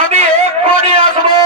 আমি এক্ষুনি আসবো।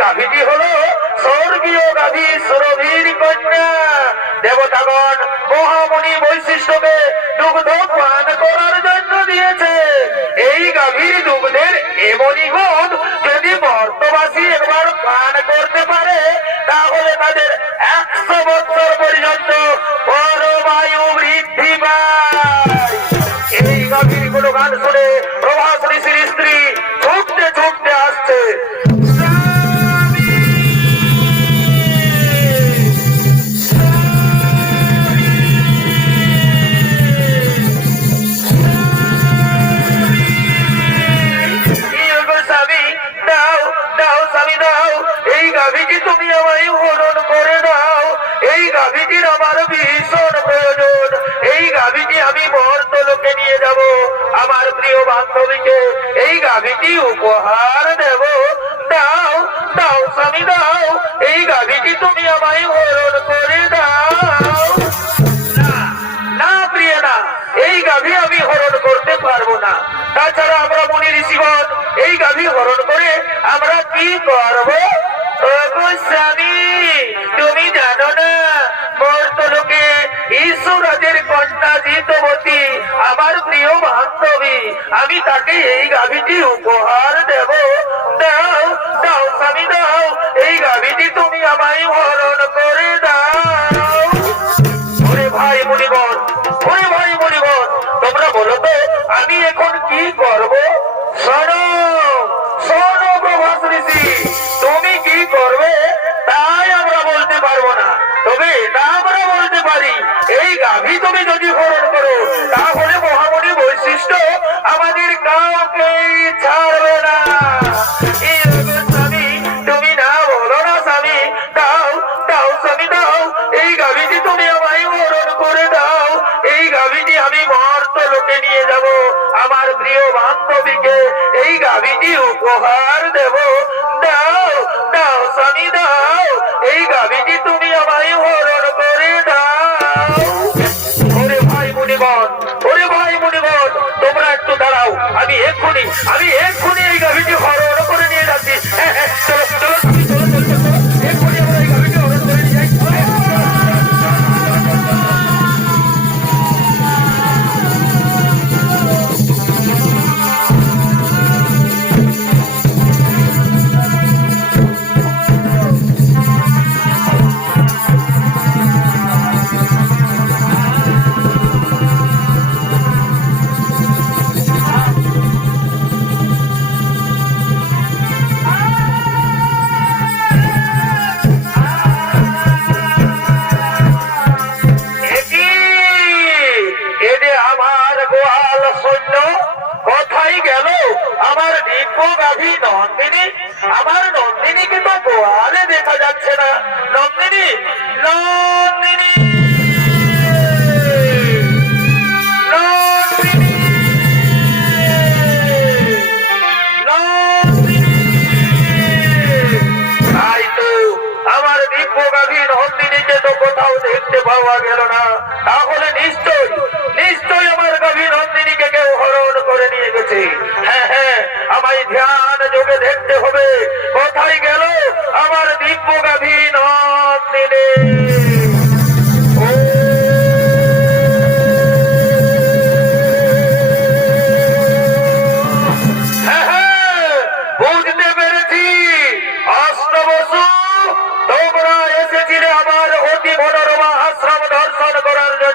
গাভীটি হলো স্বর্গীয় গাভী সুরভীর কন্যা। দেবতাগণ মহামণি বৈশিষ্ট্য মণিগণ যদি মর্তবাসী একবার পান করতে পারে তাহলে তাদের 100 বছর পর্যন্ত পরমায়ু বৃদ্ধি পায়। এই গাভীর কোনো গান শুনে প্রভাস ঋষির স্ত্রী ছুটতে ছুটতে আসছে। এই গাভীটি তুমি আমায় হরণ করে দাও। এই গাভীটির আমার ভীষণ প্রয়োজন। এই গাভীটি আমি মর্তলোকে নিয়ে যাব, আমার প্রিয় বান্ধবীকে এই গাভীটি উপহার দেব। দাও দাও স্বামী দাও, এই গাভীটি তুমি আমায় হরণ করে দাও। না না প্রিয় না, এই গাভী আমি হরণ করতে পারবো না। তাছাড়া আমরা মুনি ঋষিগণ এই গাভী হরণ করে আমরা কি করবো? স্বামী তুমি জানো না মর্তলোকে ঈশ্বরাজের কন্যা জিতবতী আমার প্রিয় বান্ধবী, আমি তাকে এই গাভীটি উপহার দেব। দাও দাও স্বামী দাও, এই গাভীটি তুমি আমায় হরণ করে দাও। ওরে ভাই মুনিগণ, ওরে ভাই মুনিগণ, তোমরা বলো তো আমি এখন কি করব? শোনো শোনো প্রভাস ঋষি, তুমি কি করবে তাই আমরা বলতে পারবো না, তবে এটা আমরা বলতে পারি এই গাভী তুমি যদি হরণ করো তাহলে মহামণি বৈশিষ্ট্য আমাদের কাউকে ছাড়বে না। স্বামী তুমি না বলো না স্বামী, দাও দাও স্বামী দাও, এই গাভীটি তুমি আমায় হরণ করে দাও। এই গাভীটি আমি মর্তলোকে নিয়ে যাব, আমার প্রিয় বান্ধবীকে এই গাভীটি উপহার দেব। দাও দাও স্বামী দাও, এই গাভীটি তুমি আমায় হরণ করে দাও। ওরে ভাই মুনিগণ, ওরে ভাই মুনিগণ, তোমরা একটু দাঁড়াও, আমি এক্ষুনি এই গাভীটি হরণ করে নিয়ে যাচ্ছি। হ্যাঁ হ্যাঁ চলো চলো স্বামী, চলো চলো চলো, এক্ষুনি আমরা এই গাভীটি হরণ করে নিয়ে যাই। কোথায় গেল আমার দিব্য গাভী নন্দিনী? আমার নন্দিনীকে তো গোয়ালে দেখা যাচ্ছে না। নন্দিনী নন্দিনী নন্দিনী নন্দিনী, তাই তো আমার দিব্য গাভী নন্দিনীকে তো কোথাও দেখতে পাওয়া গেল না। তাহলে নিশ্চয় নিশ্চয় আমার গাভী নন্দিনীকে কেউ হরণ করে নিয়ে গেছে। হ্যাঁ হ্যাঁ, আমায় ধ্যান যোগে দেখতে হবে কোথায় গেল আমার দিব্য গাভী নন্দিনী। বুঝতে পেরেছি অষ্টবসু, তোমরা এসেছিলে আমার অতি মনোরমা আশ্রম দর্শন করার জন্য।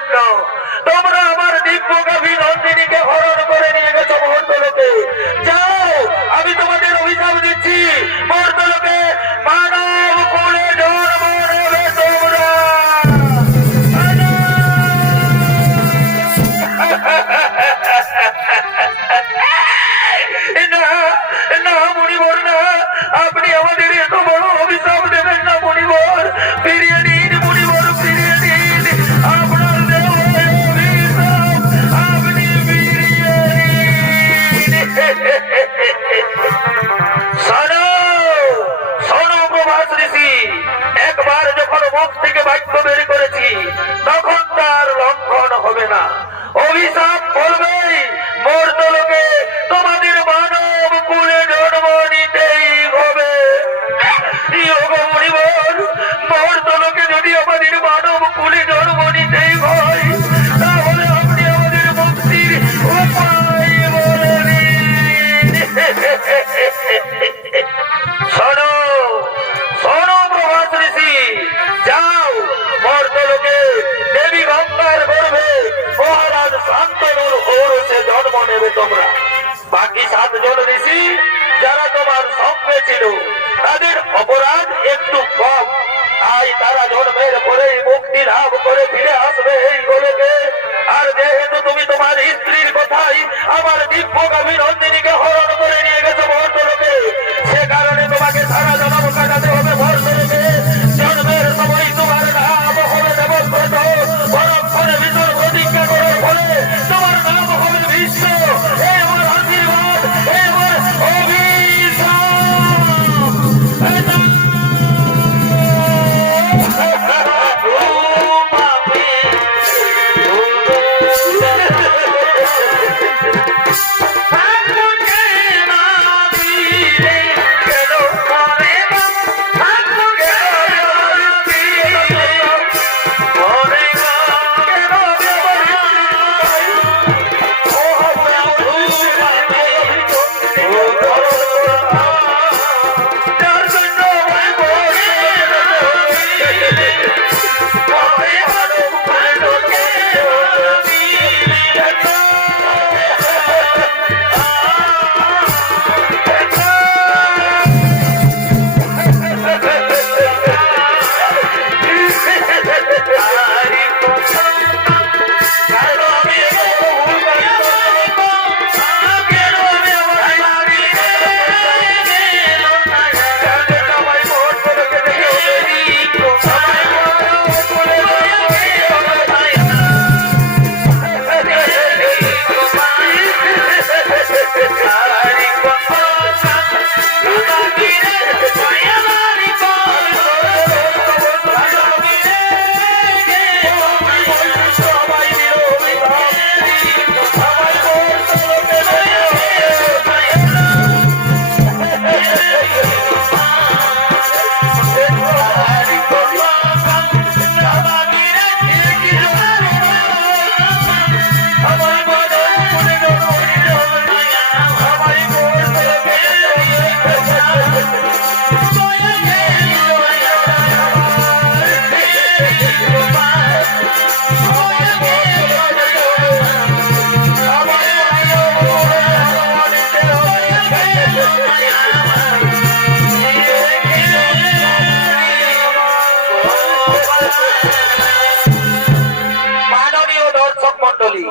মাননীয় দর্শক মন্ডলী,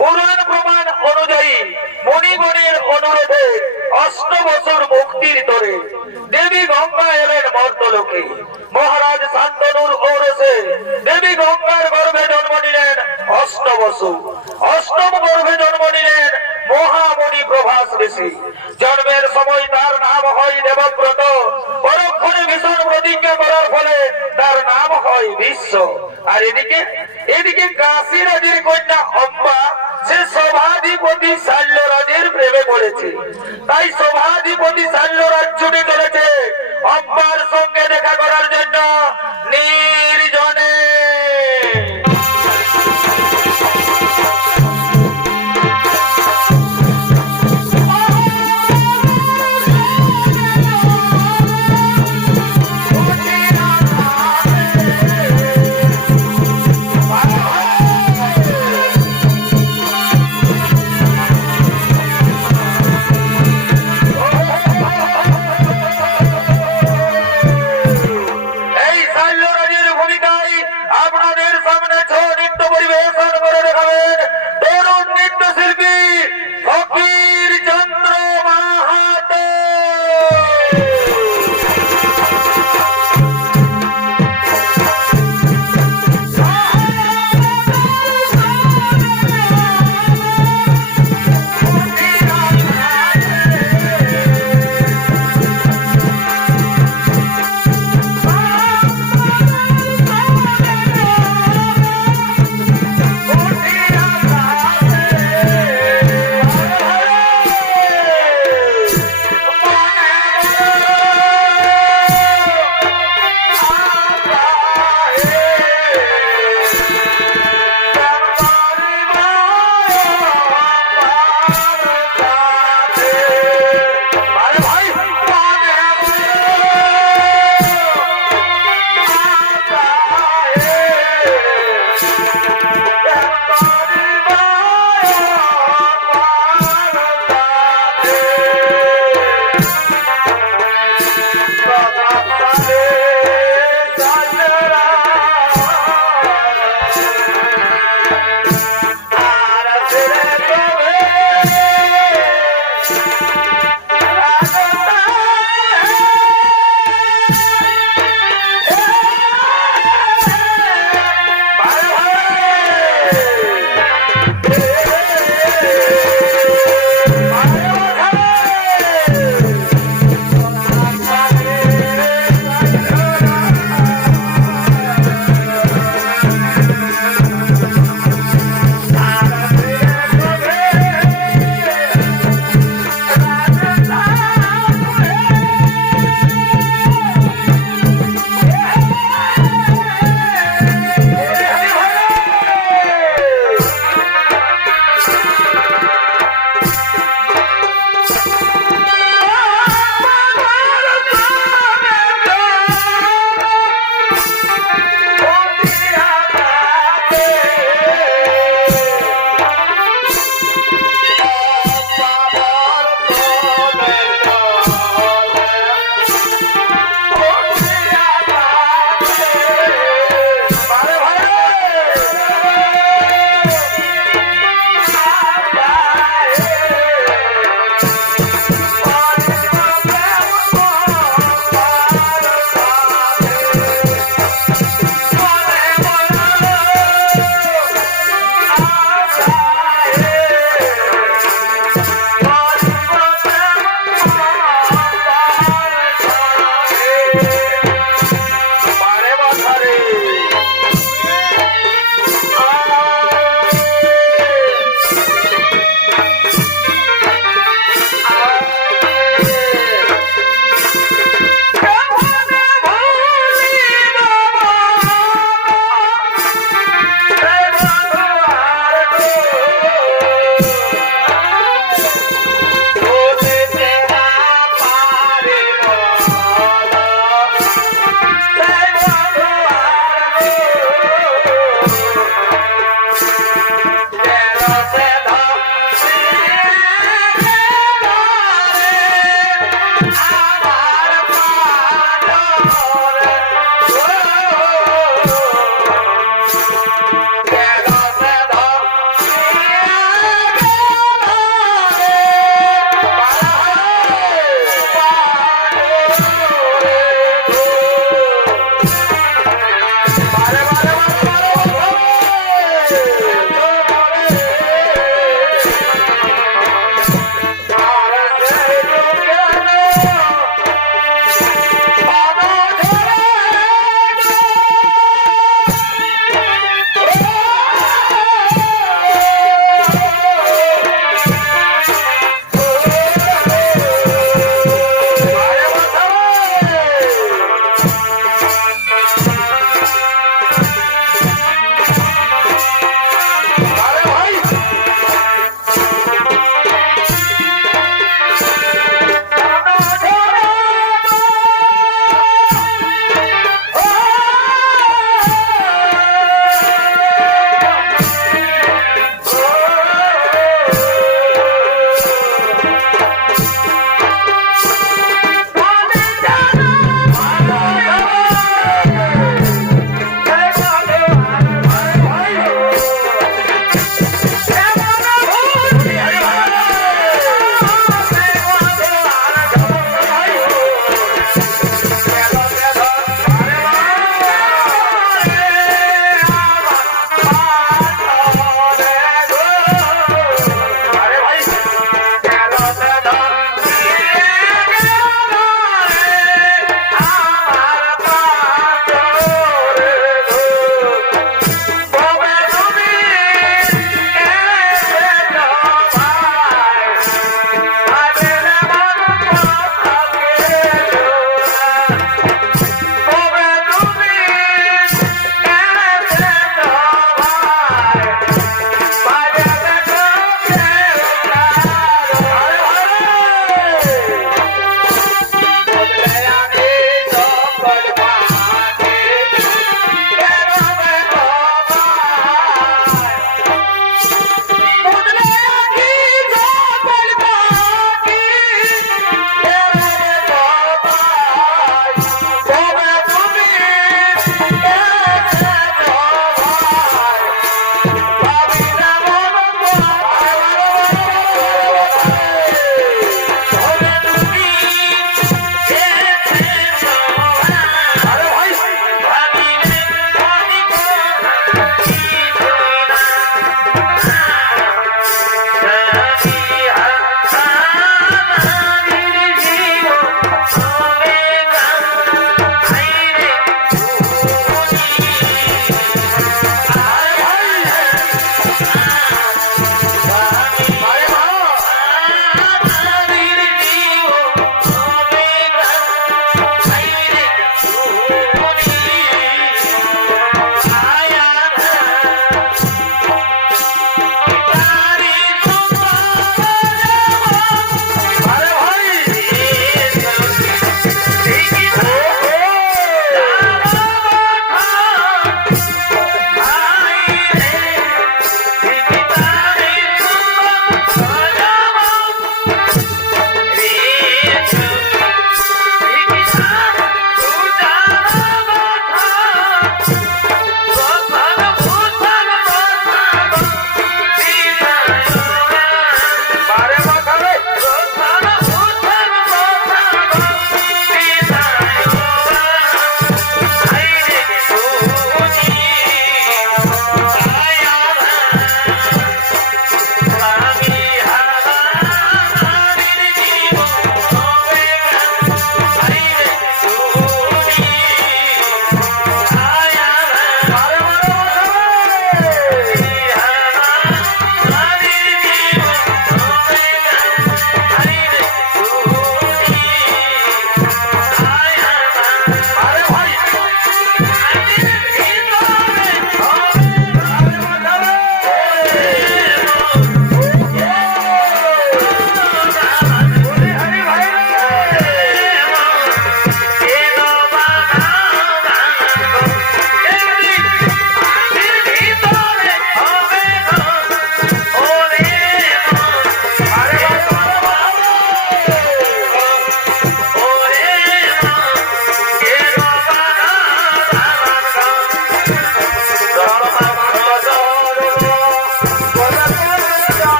পুরাণ প্রমাণ অনুযায়ী মণিগণের অনুরোধে 8 বছর মুক্তির তরে দেবী গঙ্গা এলেন মর্তলোকে। মহারাজ শান্তনুর ঔরসে দেবী গঙ্গার গর্ভে জন্ম নিলেন অষ্টবসু। অষ্টম গর্ভে জন্ম নিলেন মহামণি প্রভাস ঋষি। জন্মের সময় তার নাম হয় দেবব্রত। পরক্ষণে ভীষণ প্রতিজ্ঞা করার ফলে তার নাম হয় বিশ্ব। আর এদিকে কাশী রাজের কন্যা অম্বা, সে সভাধিপতি শাল্যরাজের প্রেমে পড়েছে। তাই সভাধিপতি শাল্যরাজ ছুটে চলেছে অম্বার সঙ্গে দেখা করার জন্য নির্জনে।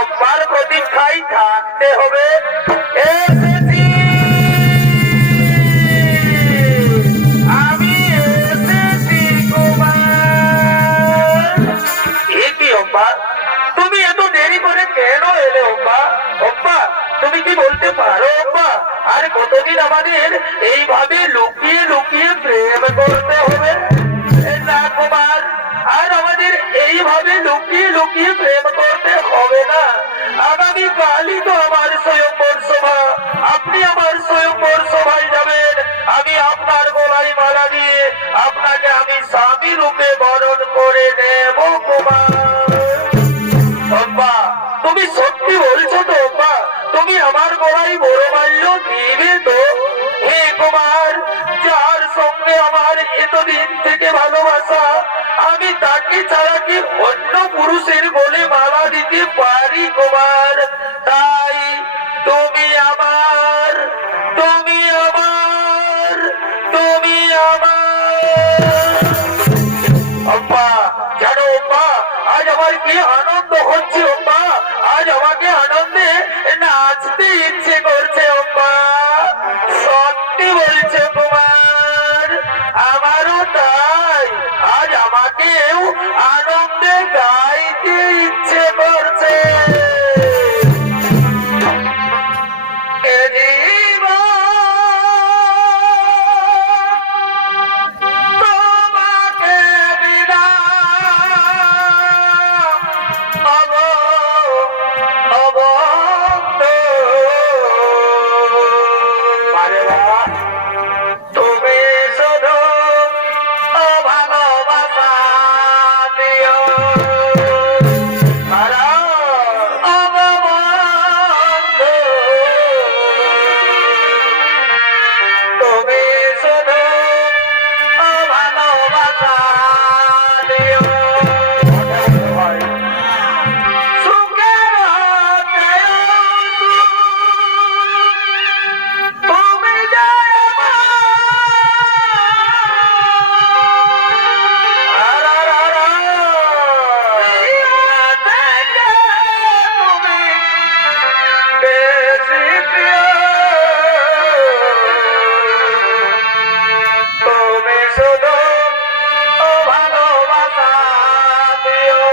অব্বার প্রতীক্ষায় থাকতে হবে। এসেছি, আমি এসেছি কুমার। এ কি অব্বা, তুমি এত দেরি করে কেন এলে অব্বা? অব্বা, তুমি কি বলতে পারো অব্বা, আর কতদিন আমাদের এইভাবে লুকিয়ে লুকিয়ে প্রেম করতে হবে? না কুমার, আর আমাদের এইভাবে লুকিয়ে লুকিয়ে প্রেম করতে হবে না। আগামী কালই তো আমার স্বয়ংবর সভা, আপনি আমার স্বয়ংবর সভায় যাবেন। আমি আপনার গলায় মালা দিয়ে আপনাকে আমি স্বামী রূপে বরণ করে নেব কুমার। অব্বা, তুমি সত্যি বলছো তো অব্বা? তুমি আমার গলায় বড় মাল্য দিবে তো? হে কুমার, যার সঙ্গে আমার এতদিন থেকে ভালোবাসা, আমি তাকে ছাড়া কি অন্য পুরুষের বলে মালা দিতে পারি কুমার? তাই তুমি আমার, তুমি আমার, তুমি আমার। অম্মা, জানো অম্মা, আজ আমার কি আনন্দ হচ্ছে অম্মা। আজ আমাকে আনন্দে নাচতে ইচ্ছে করছে অম্মা। সত্যি বলছে কুমার, আমারও তাই। আজ আমাকেও আনন্দে গাইতে ইচ্ছে করছে। এ জীবন তোমাকে বিদায় অব অবন্ত। আরে বাবা, তুমি শুধু ভালোবাসা দিও, তারা অববন্ধ। তুমি শুধু ভালোবাসা দিও। সুখের তুমি যে তুমি শুধু ভালোবাসা দিও।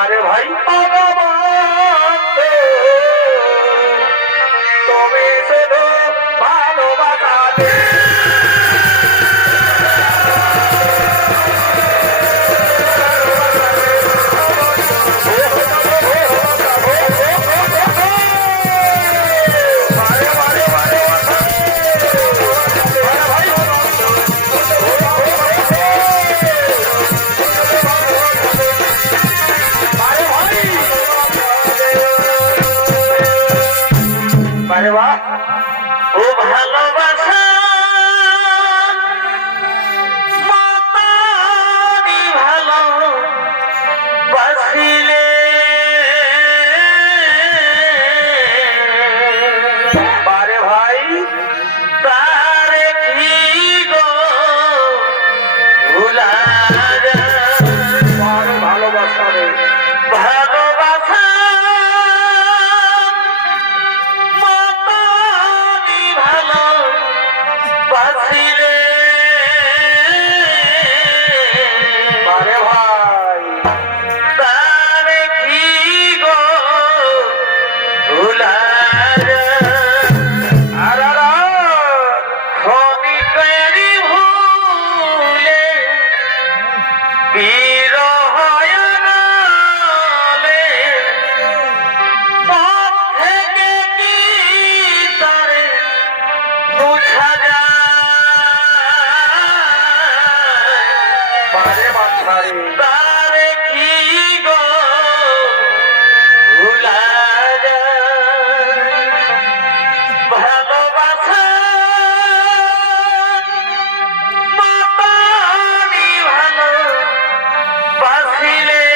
আরে ভাই অববন্ধ, তুমি শুধু ভালোবাসা দিও। আরে বাহ, ও ভালোবাসা মাতারি ভালো বাসিলে, আরে ভাই তারে কি গো ভুলা যায়? ভালোবাসা রে, ভালোবাসা মাতারি ভালো বাসিলে, আরে ভাই তারে কি গো ভুলা যায়? আরারা ক্ষণিকেরই ভুলে বিরহ নালে, মন থেকে কি তারে মুছা যায়? বারে বাছারে তারে কি গো ভুলা যায়? ভালোবাসা মাতারি ভালো বাসিলে,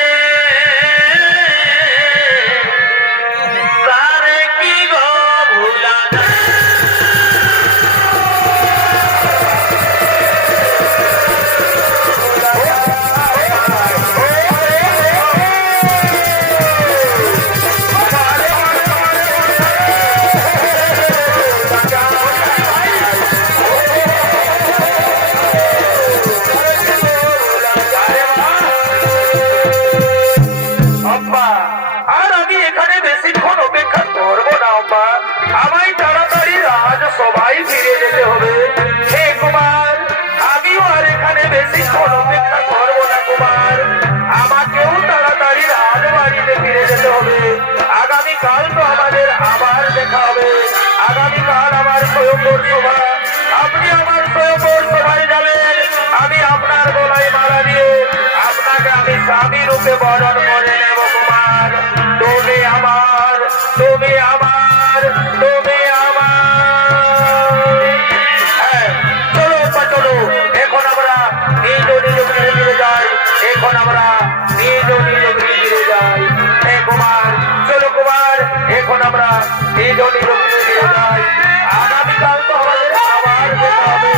তারে কি গো ভুলা যায়? আমায় ফিরে যেতে হবে। হে কুমার, আমিও আর এখানে বেশিক্ষণ অপেক্ষা করবো না কুমার, আমাকেও তাড়াতাড়ি রাজবাড়িতে ফিরে যেতে হবে। আগামীকাল তো আমাদের আবার দেখা হবে। আগামীকাল আমার স্বয়ম্বর সভা, আপনি আমার স্বয়ম্বর সভায় যাবেন। আমি আপনার গলায় মালা দিয়ে আপনাকে আমি স্বামী রূপে বরণ করে নেব কুমার। তুমি আমার, তুমি আমার, তুমি আমার। হ্যাঁ, চলো বা চলো, এখন আমরা নিজ নিজ গৃহে ফিরে যাই। এখন আমরা নিজ নিজ গৃহে ফিরে যাই। হে কুমার, চলো কুমার, এখন আমরা নিজ নিজ গৃহে ফিরে যাই। আগামীকাল তো আমাদের আবার দেখা হবে।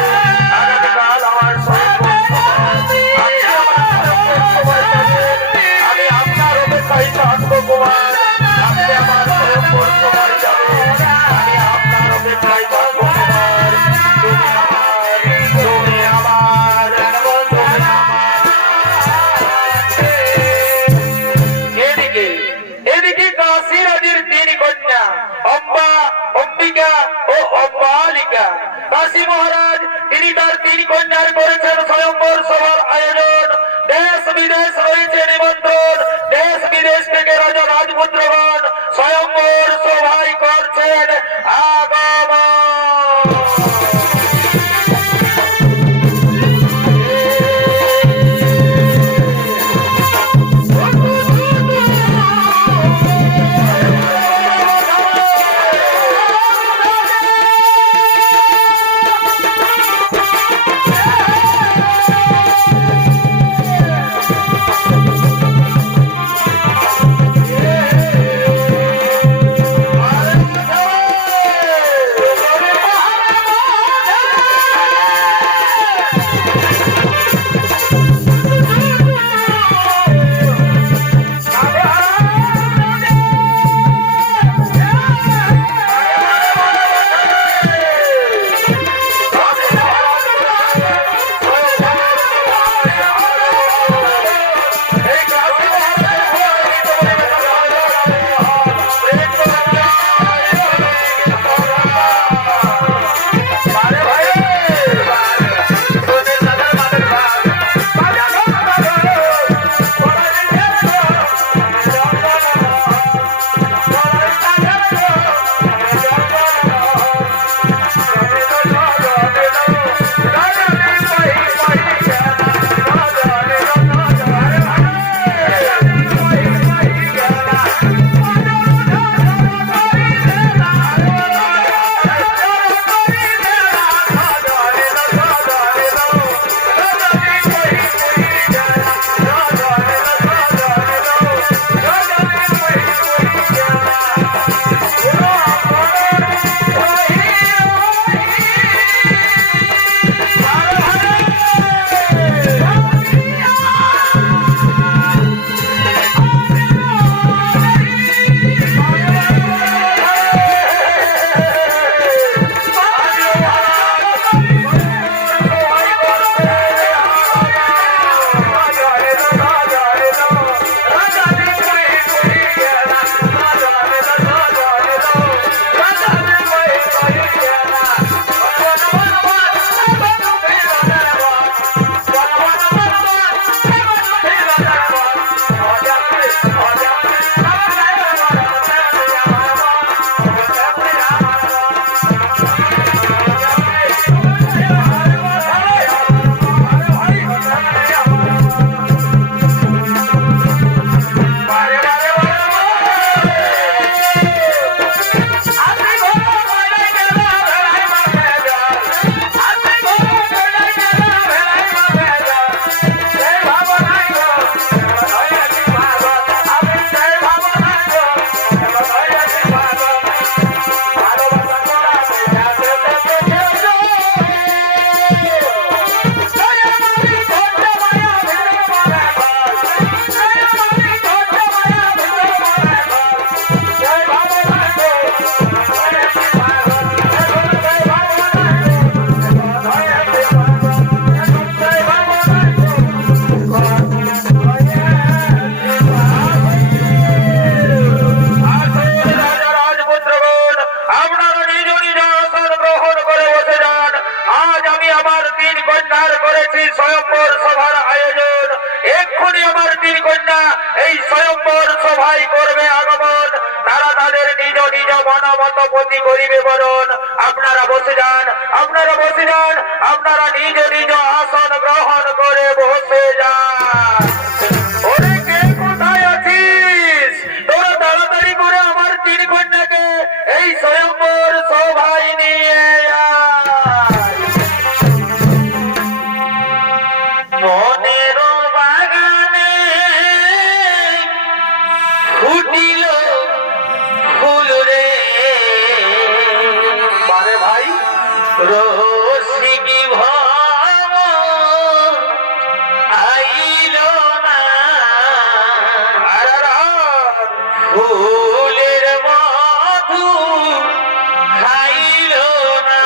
আগামীকাল আমার স্বয়ম্বর সভা। আপনি আমার স্বয়ম্বর সভায় যাবেন। আমি আপনার অপেক্ষায় থাকবো কুমার। আপনি আমার স্বয়ম্বর সভায় যাবেন। আমি আপনার অপেক্ষায় থাকবো কুমার। তুমি আমার, তুমি আমার, তুমি আমার। এদিকে এদিকে কাশী রাজের তিন কন্যা অম্বা, অম্বিকা ও অম্বালিকা। কাশী মহারাজ তিনি তার তিন কন্যার করেছেন স্বয়ম্বর সভার আয়োজন। দেশ বিদেশ রয়েছে নিমন্ত্রণ। দেশ বিদেশ থেকে রাজা রাজপুত্রগণ স্বয়ম্বর সভায় করছেন আগমন। কন্যার করেছি স্বয়ম্বর সভার আয়োজন। এক্ষুনি আমার তিন কন্যা এই স্বয়ম্বর সভায় করবে আগমন। তারা তাদের নিজ নিজ মনোমত প্রতি করিবে বরণ। আপনারা বসে যান, আপনারা বসে যান, আপনারা নিজ নিজ আসন গ্রহণ করে বসে যান। ওরে কে কোথায় আছিস? তোরা তাড়াতাড়ি করে আমার তিন কন্যাকে এই স্বয়ম্বর সভায় নিয়ে আয়। মনের বাগানে ফুটিল ফুল রে, মানে ভাই রসিকি ভাব আইল না, ফুলের মধু খাইল না।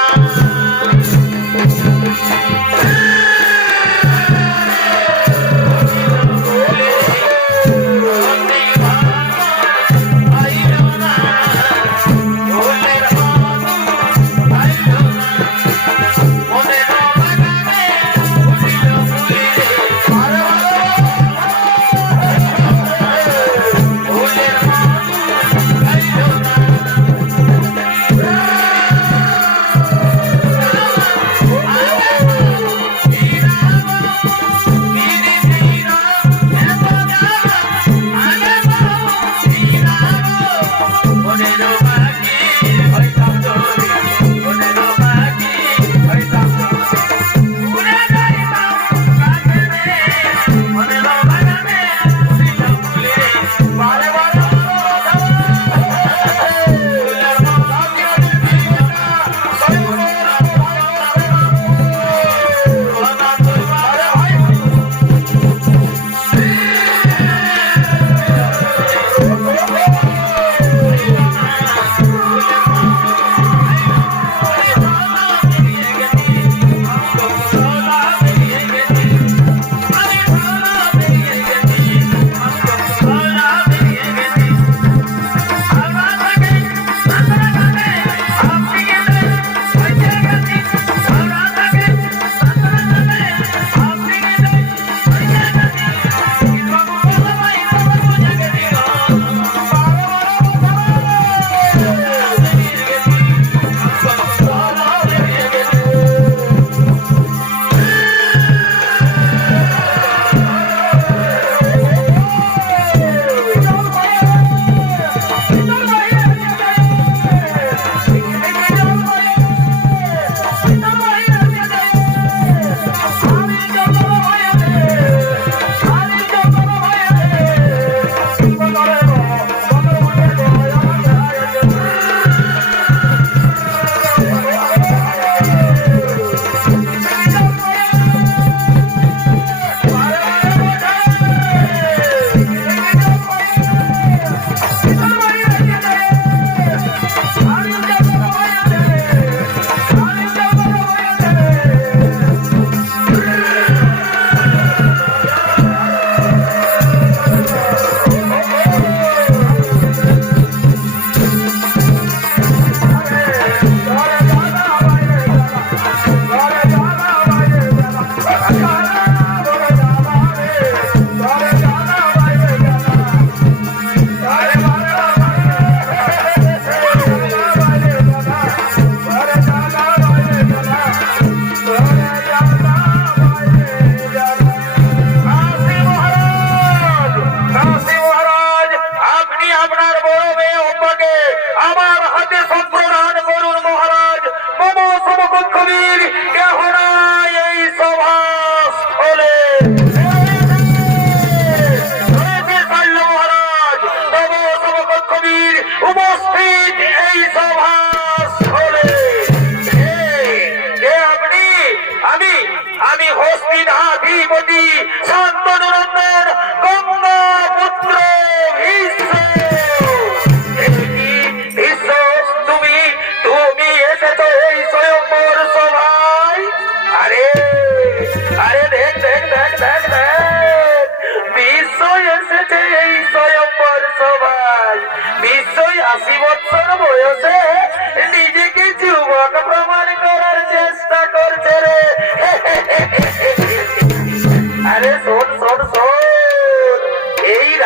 নিজেকে যুবক প্রমাণ করার চেষ্টা করছে রে।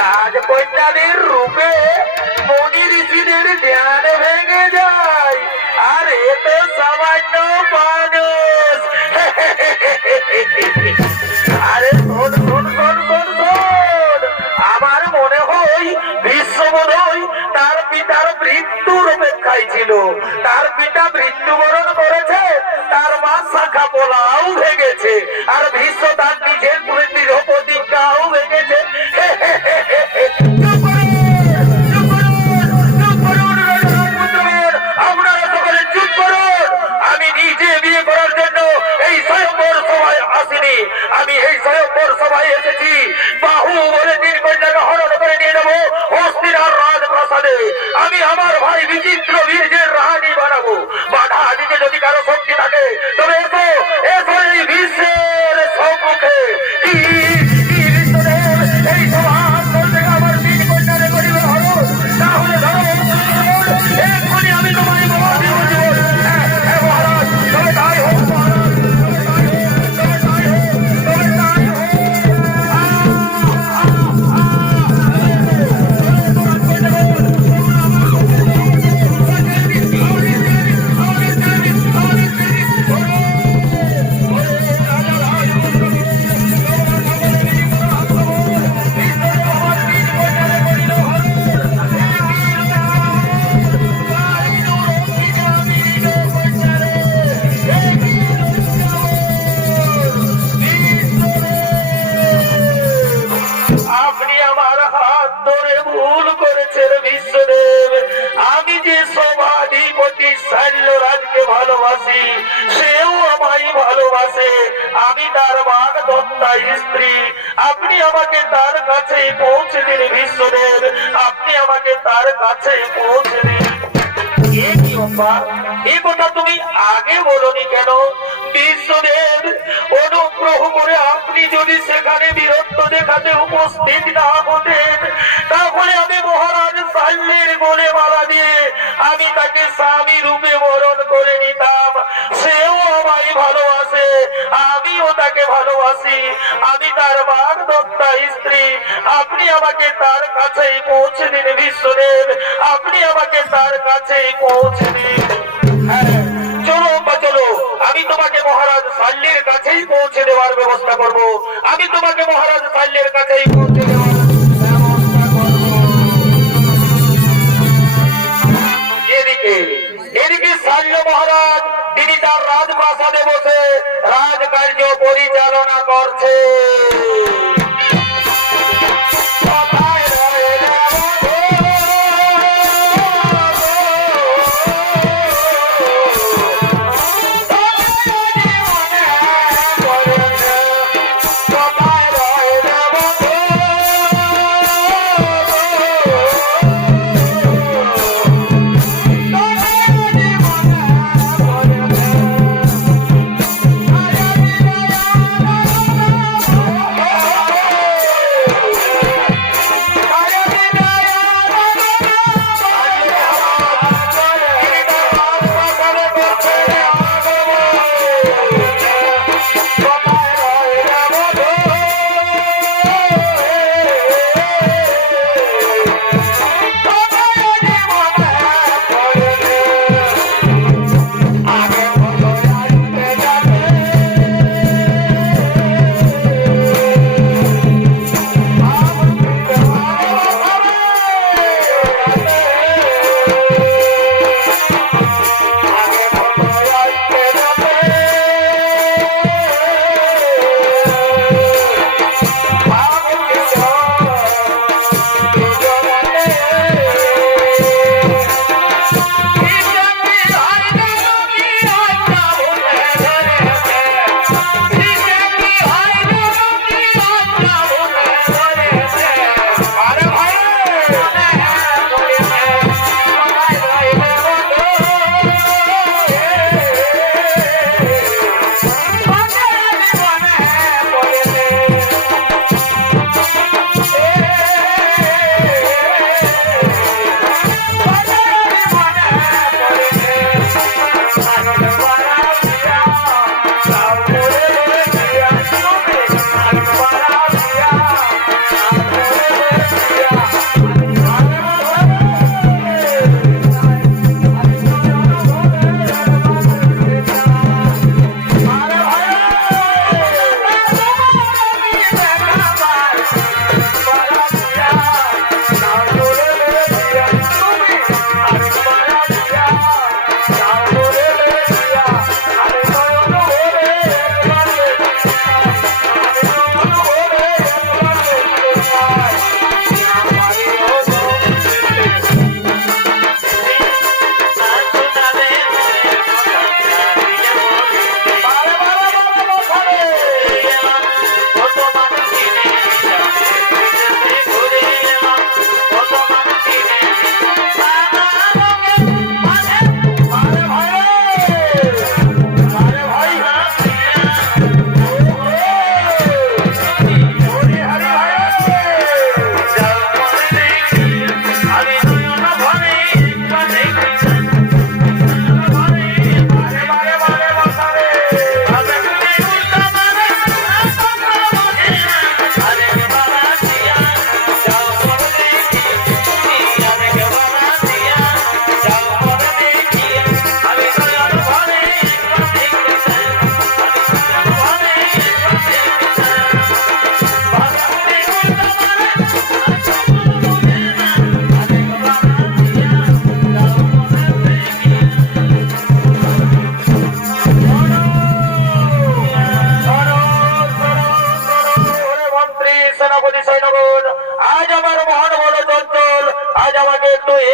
রাজকন্যাদের রূপে মনি ঋষিদের ধ্যান ভেঙে যায়। আর এ তো সামান্য মানুষ। আরে শোন শোন শোন শোন শোন, আমার মনে হয় বিশ্ব বোধহয় তার পিতার মৃত্যুর অপেক্ষায় ছিল। তার পিতা মৃত্যুবরণ করেছে, তার মা শাখা পোলাও ভেঙেছে, আর বিশ্ব তার নিজের নিজ প্রতিজ্ঞাও ভেঙেছে। আপনারা সকলে চুপ করুন। আমি নিজে বিয়ে করার জন্য এই স্বয়ম্বর সভায় আসিনি। আমি এই স্বয়ম্বর সভায় এসেছি বাহু বলে 3 কন্যাকে হরণ করে নিয়ে যাবো হস্তিনার রাজপ্রাসাদে। আমি আমার ভাই বিচিত্র বীর্যের রানী বানাবো। বাধা দিতে যদি কারো শক্তি থাকে তবে এসো, এসো এই বিশ্বের সম্মুখে। কি বিশ্বদেব এই সভাস্থল থেকে আমার 3 কন্যাকে করিবে হরণ? তাহলে ধরো এক্ষুনি আমি তোমায় বাবা দিব জীবন। হ্যাঁ মহারাজ, তবে তাই হোক মহারাজ, তবে তাই হোক, তবে তাই হোক। আপনি আমার হাত ধরে ভুল করেছেন বিশ্বদেব। আমি যে সভাধিপতি শৈলরাজকে ভালোবাসি, সেও আমায় ভালোবাসে। আমি তার বাঘ দত্তা স্ত্রী। আপনি আমাকে তার কাছে পৌঁছে দিন বিশ্বদেব, আপনি আমাকে তার কাছে পৌঁছে দিন। এ কি অম্বা, এ কথা তুমি আগে বলনি কেন? বিশ্বদেব, অনুগ্রহ করে আপনি যদি সেখানে বীরত্ব দেখাতে উপস্থিত না হতেন, তাহলে আমি মহারাজ শৈলের গলে মালা দিয়ে আমি তাকে স্বামী রূপে বরণ করে নিতাম। সেও আমায় ভালোবাসে, আমিও তাকে ভালোবাসি। আমি তার বাঘ দত্তা স্ত্রী। আপনি আমাকে তার কাছেই পৌঁছে দিন বিশ্বদেব, আপনি আমাকে তার কাছেই পৌঁছে দিন। হ্যাঁ চলো বা চলো, আমি তোমাকে মহারাজ শৈলের কাছেই পৌঁছে দেওয়ার ব্যবস্থা করব। আমি তোমাকে মহারাজ শৈলের কাছেই পৌঁছে দেওয়ার ব্যবস্থা করব। এদিকে এদিকে শৈল মহারাজ তিনি তার রাজপ্রাসাদে বসে রাজকার্য পরিচালনা করছে।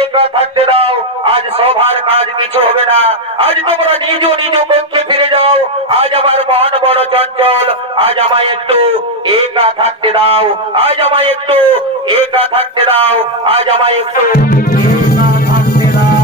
একা থাকতে দাও। আজ সভার কাজ কিছু হবে না। আজ তোমরা নিজ নিজ কক্ষে ফিরে যাও। আজ আমার মন বড় চঞ্চল। আজ আমায় একটু একা থাকতে দাও। আজ আমায় একটু একা থাকতে দাও। আজ আমায় একটু একা থাকতে দাও।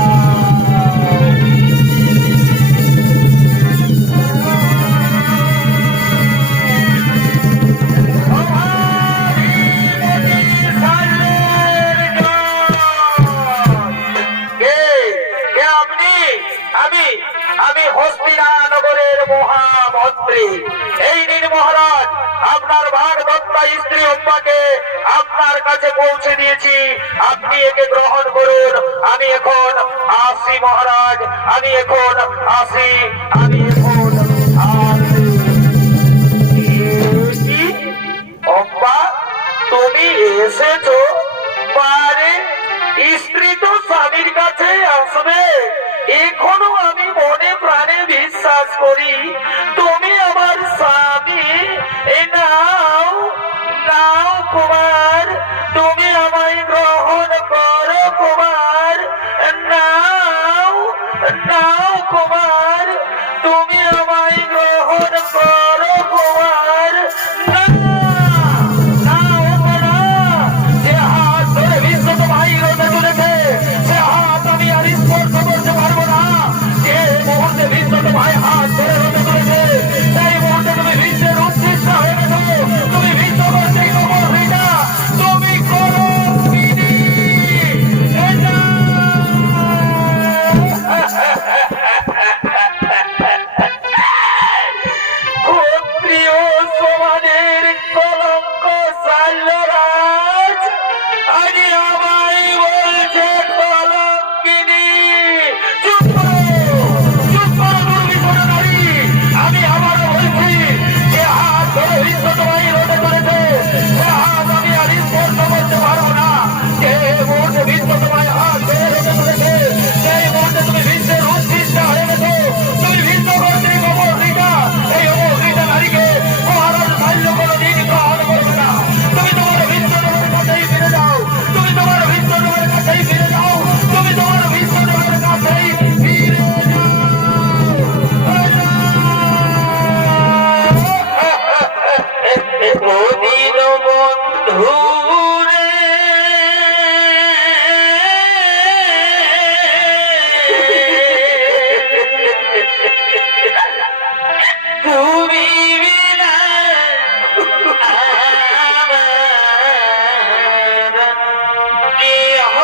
আমি আমি হস্তিনানগরের মহামন্ত্রী। এই নিন মহারাজ, আপনার ভাগদত্তা স্ত্রী অম্বাকে আপনার কাছে পৌঁছে দিয়েছি। আপনি একে গ্রহণ করুন। আমি এখন আসি মহারাজ, আমি এখন আসি, আমি এখন আসি। কি অম্বা, তুমি এসেছো? পারে স্ত্রী তো স্বামীর কাছে আসবে। এখনো আমি মনে প্রাণে বিশ্বাস করি তুমি আমার স্বামী। নাও নাও কুমার, তুমি আমায় গ্রহণ করো কুমার। নাও নাও কুমার, তুমি আমায় গ্রহণ করো কুমার। না না ওঠো না, যে হাত ধরে বিশ্ব তোমায় রোদে তুলেছে সে হাত আমি আর স্পর্শ করতে পারবো না। যে মুহূর্তে বিশ্ব তোমায় হাত ধরে রোদে তুলেছে সেই মুহূর্তে তুমি বিশ্বের উচ্ছিষ্ট হয়ে গেছো। তুমি বিশ্ব করতে কবর হইনা, তুমি করো ক্ষত্রিয় সমাজের কলঙ্ক সাল্যরাজ আজ আমায় বলছে কলঙ্কিনী। চুপ করো, চুপ করো দুর্বিষণ নারী। আমি আবারও বলছি, যে হাত ধরে বিশ্ব তোমায় রোদে তুলেছে সে হাত আমি আর স্পর্শ করতে পারবো না। যে মুহূর্তে বিশ্ব তোমায় হাত ধরে রোদে তুলেছে সেই মুহূর্তে তুমি বিশ্বের উচ্ছিষ্ট হয়ে গেছো। তুমি বিশ্ব কর্তৃক কবর হইনা। এই অবহৃতা নারীকে মহারাজ শাল্য কোনোদিন গ্রহণ করবে না। তুমি তোমার বিশ্ব তোমার কাছেই ফিরে যাও। তুমি তোমার বিশ্ব তোমার কাছেই ফিরে যাও। তুমি তোমার বিশ্ব তোমার কাছেই ফিরে যাও। অধীন বন্ধু তুমি বিনা আমার কেহ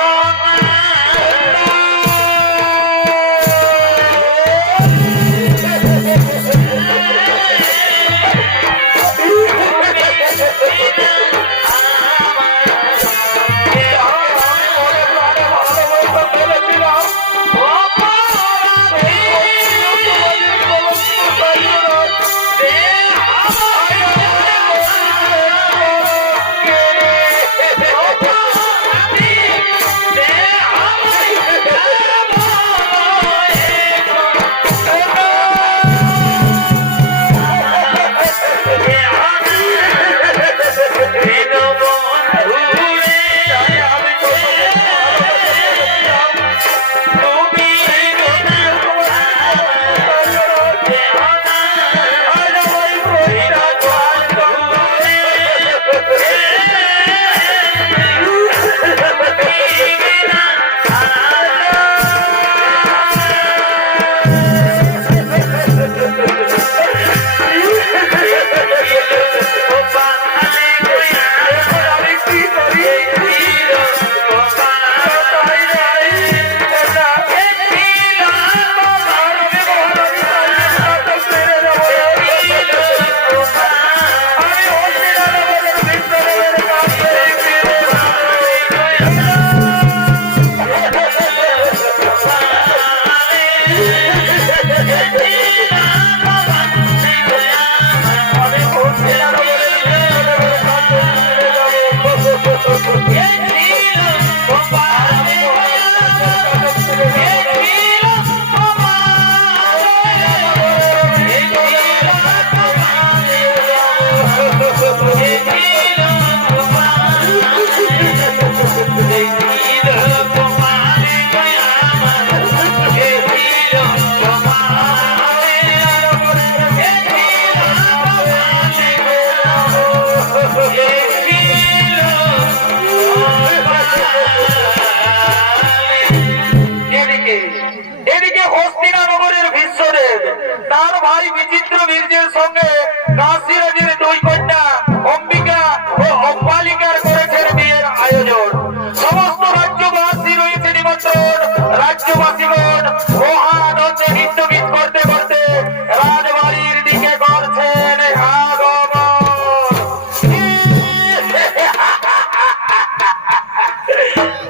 চিত্রবীর্যের সঙ্গে কাশীরাজের দুই কন্যা অম্বিকা ও অম্বালিকার করেছেন বিয়ের আয়োজন। সমস্ত রাজ্যবাসী রয়েছে নিমন্ত্রণ। রাজ্যবাসীগণ মহানন্দে নৃত্যগীত করতে করতে রাজবাড়ির দিকে করছেন আগমন।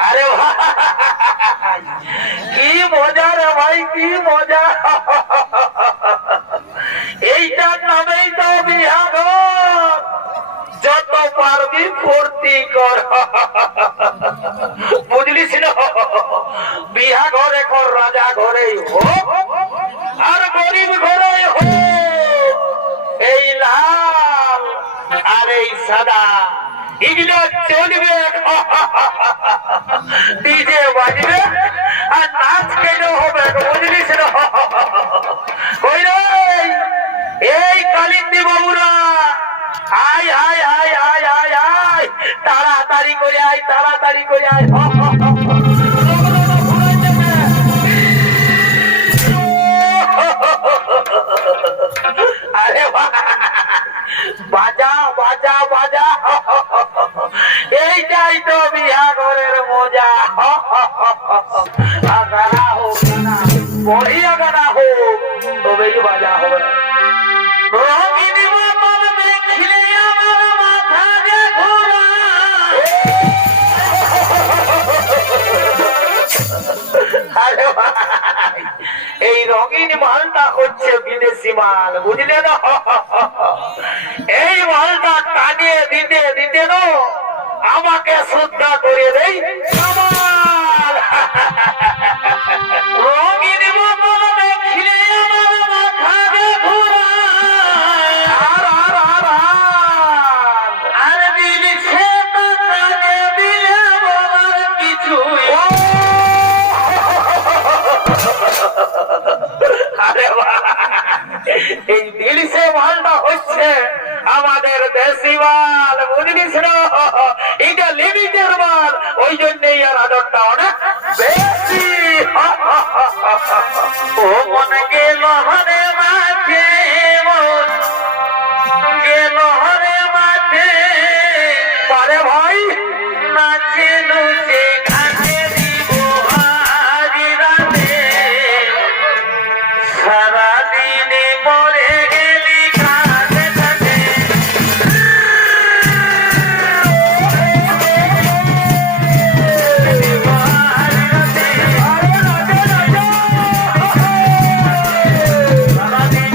আরে ভাই, কি মজা রে ভাই, কি মজা! এইটার নামেই তো বিহাঘর। যত পারবি ফুর্তি কর, বুঝলিস না? বিহা ঘরে কর, রাজা ঘরেই হোক আর গরিব ঘরেই হোক, এই লাল আর এই সাদা এগুলো চলবে। ডিজে বাজবে আর নাচ কেটে হবে, বুঝলিস না? কই রে এই কালিন্দী বাবুরা, আয় আয় আয় আয় আয় আয়, তাড়াতাড়ি করে আয়, তাড়াতাড়ি করে আয়। আরে বাজা বাজা বাজা, এইটাই তো বিহা ঘরের মজা। গানা হোক, গানা বড়িয়া গানা হোক, তবেই বাজা হবে। রঙিনী মাতাল দেখিলে আমার মাথা যে ঘোরায়। আরে ভাই, এই রঙিন মালটা হচ্ছে বিদেশি মাল, বুঝলে না? এই মালটা টানিয়ে দিতে দিতে না আমাকে শ্রদ্ধা করে দেই কামাল। রঙিন মাতাল দেখিলে আমার মাথা যে ঘোরায়। আর দিলছে তাকে দিলে বলার কিছুই। আরে এই দিলছে মালটা হচ্ছে আমাদের দেশি মাল, বুঝলিস না? এটা লিমিটের মাল, ওই জন্যই আর আদরটা অনেক বেশি। ও মনে গেল হরে মাঠে, মন গেল হরে মাঠে, পারে ভাই নাচে নুচে ঘাটে দিব হাজিরাতে, সারাদিনে মরে গেলি কাঁদে কাঁদে। সারাদিন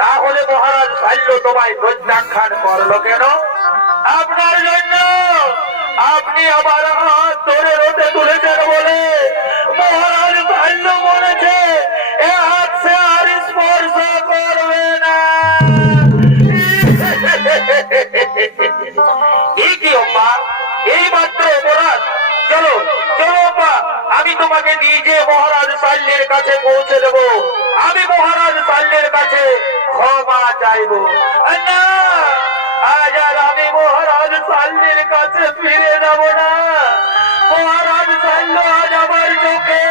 তাহলে মহারাজ শৈল্য তোমায় প্রত্যাখ্যান করলো কেন? আপনার জন্য। আপনি আমার হাত ধরে রোদে তুলেছেন বলে মহারাজ শৈল্য বলেছে এ হাত সে আর স্পর্শ করবে না। এই কি অম্মা, এই মাত্র অপরাধ? চলো চলো অম্মা, আমি তোমাকে নিজে মহারাজ শৈলের কাছে পৌঁছে দেব। আমি মহারাজ শৈলের কাছে ক্ষমা চাইব। না, আজ আর আমি মহারাজ শৈলের কাছে ফিরে যাব না। মহারাজ শৈল আজ আমার চোখে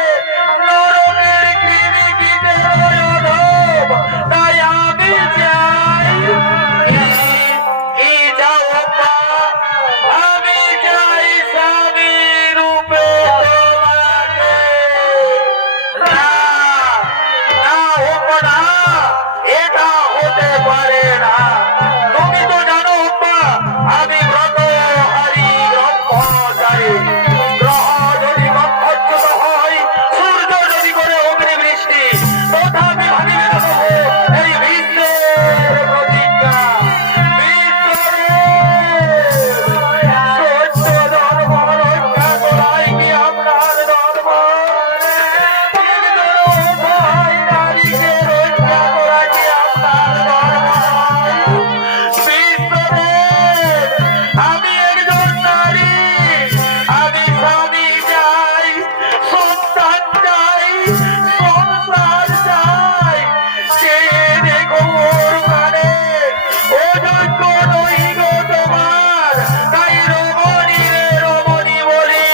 নরকের কিরিকিটের অধম। তাই আমি চাই, কি চাও অম্মা? আমি চাই স্বামী রূপে তোমাকে। না না অম্মা, না, এটা হতে পারে না। তুমি তো জানো অম্মা, আমি ব্রতহারী ব্রহ্মচারী। গ্রহ যদি নক্ষত্র হয়, সূর্য যদি করে অগ্নিবৃষ্টি, তথাপি ভাবিবে না তবু এই বিশ্বের প্রতিজ্ঞা। সত্য ধর্ম রক্ষা করাই কি আপনার ধর্ম? ভাই নারীকে রক্ষা করা কি আপনার ধর্ম? বিশ্বদেব, আমি একজন নারী। আমি স্বামী চাই, সন্তান চাই, সংসার চাই। সে দেখো ওর মানে অযোগ্য নই গো তোমার। তাই রমণী রে রমণী বলি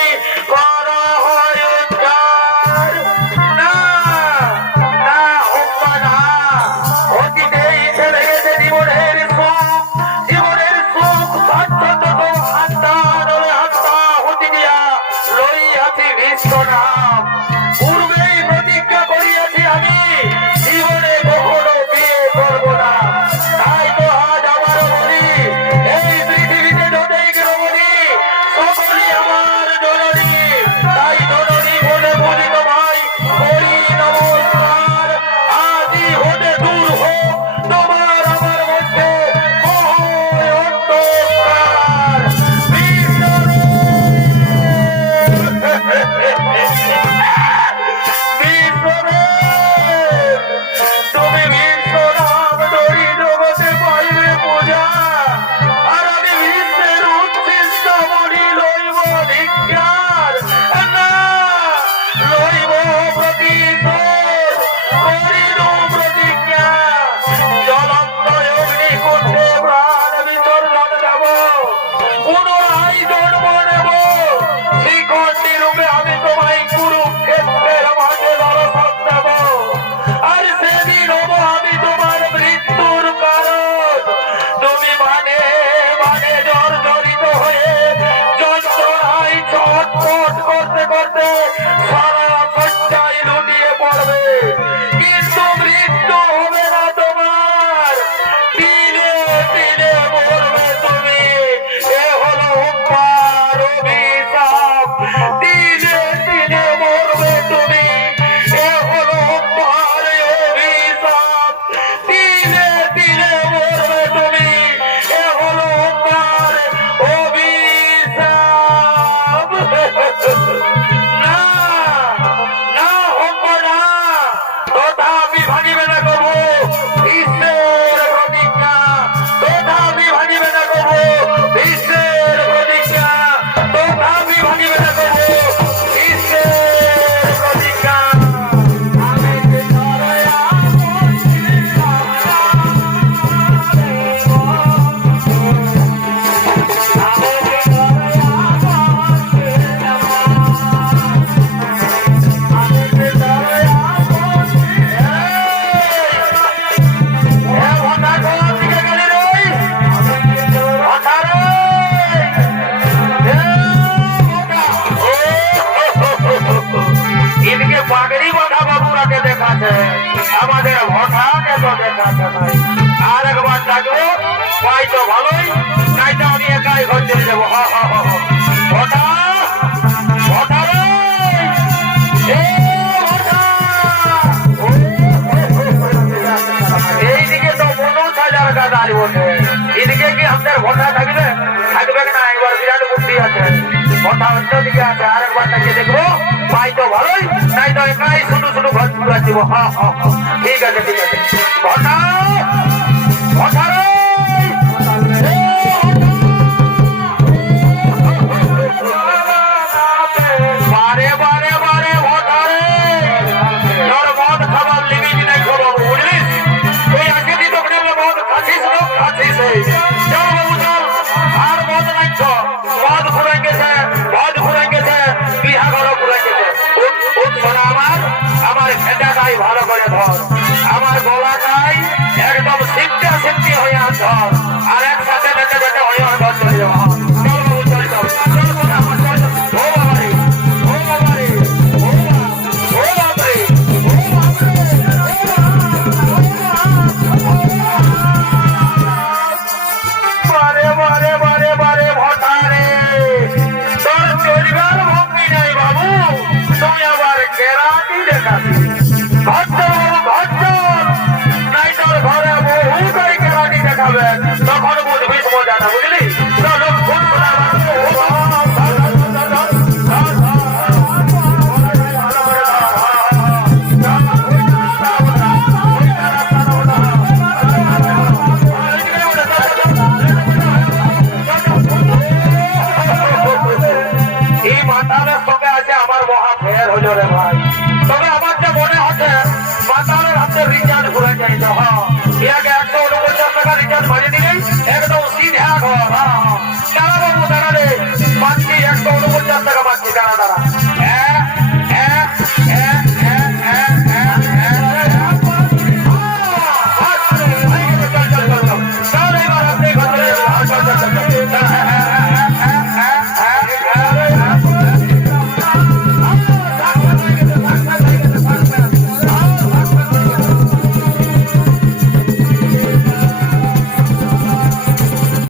কর হয় উদ্ধার। না না অম্মা, না। অতীতেই ছেড়ে গেছে জীবনের সুখ। জীবনের সুখ স্বাচ্ছন্দ্য তো আত্মা নলে আত্মা হতি দিয়া লইয়াছি ভীষ্ম নাম। পূর্বেই প্রতিজ্ঞা করিয়াছি আমি জীবনে কখনো বিয়ে করব না। তাই তো আজ আমার বলি, এই পৃথিবীতে যতই রমণী সকলই আমার জননী। তাই জননী বলে বলি তোমায় করি নমস্কার। আদি হতে দূর হোক তোমার আমার মধ্যে মোহ অন্ধকার। তুমি বিশ্বনাম ধরি জগতে পাইবে পূজা। আর আমি বিশ্বের উচ্ছিষ্ট মণি লইব ধিক্কার। না, লইব প্রতিশোধ, করিল প্রতিজ্ঞা। জ্বলন্ত অগ্নিকুণ্ডে প্রাণ বিসর্জন দেব। পুনরায় জন্ম নেব। শ্রীকণ্ঠী রূপে আমি তোমায় কুরুক্ষেত্রের মাঝে দর্শন দেব। আর সেদিন হব আমি তোমার মৃত্যুর কারণ। তুমি মানে মানে জর্জরিত হয়ে যন্ত্রণায় ছটফট করতে করতে সারা শয্যায় লুটিয়ে পড়বে। কিন্তু মৃত্যু হবে না তোমার। দিনে দিনে মরবে তুমি। এ হলো অম্মার অভিশাপ। দিনে দিনে মরবে তুমি। এ হলো অম্মার অভিশাপ। দিনে দিনে মরবে তুমি। এ হলো অম্মার অভিশাপ। না না অম্মা, না। তথাপি ভাঙিবে না কবু বিশ্বের প্রতিজ্ঞা। তথাপি ভাঙিবে না কবু বিশ্বের প্রতিজ্ঞা। তথাপি ভাঙিবে না কবু বিশ্বের প্রতিজ্ঞা। इनके पागड़ी बाधा बाबूरा के देखा थे, हमारे भोटा के तो देखा थे भाई। আর একবার ডাকবো, পাই তো ভালোই, নাই তো আমি একাই ঘর চলে যাবো। ভোটা ভোটা রে, এ ভোটা। এইদিকে তো সামনের দিকে আছে আরেকবার তাকে দেখবো পাই তো ভালোই নাই তো একাই শুধু শুধু ঘর ঘুরা দিব। হ্যাঁ হ্যাঁ ঠিক আছে ঠিক আছে।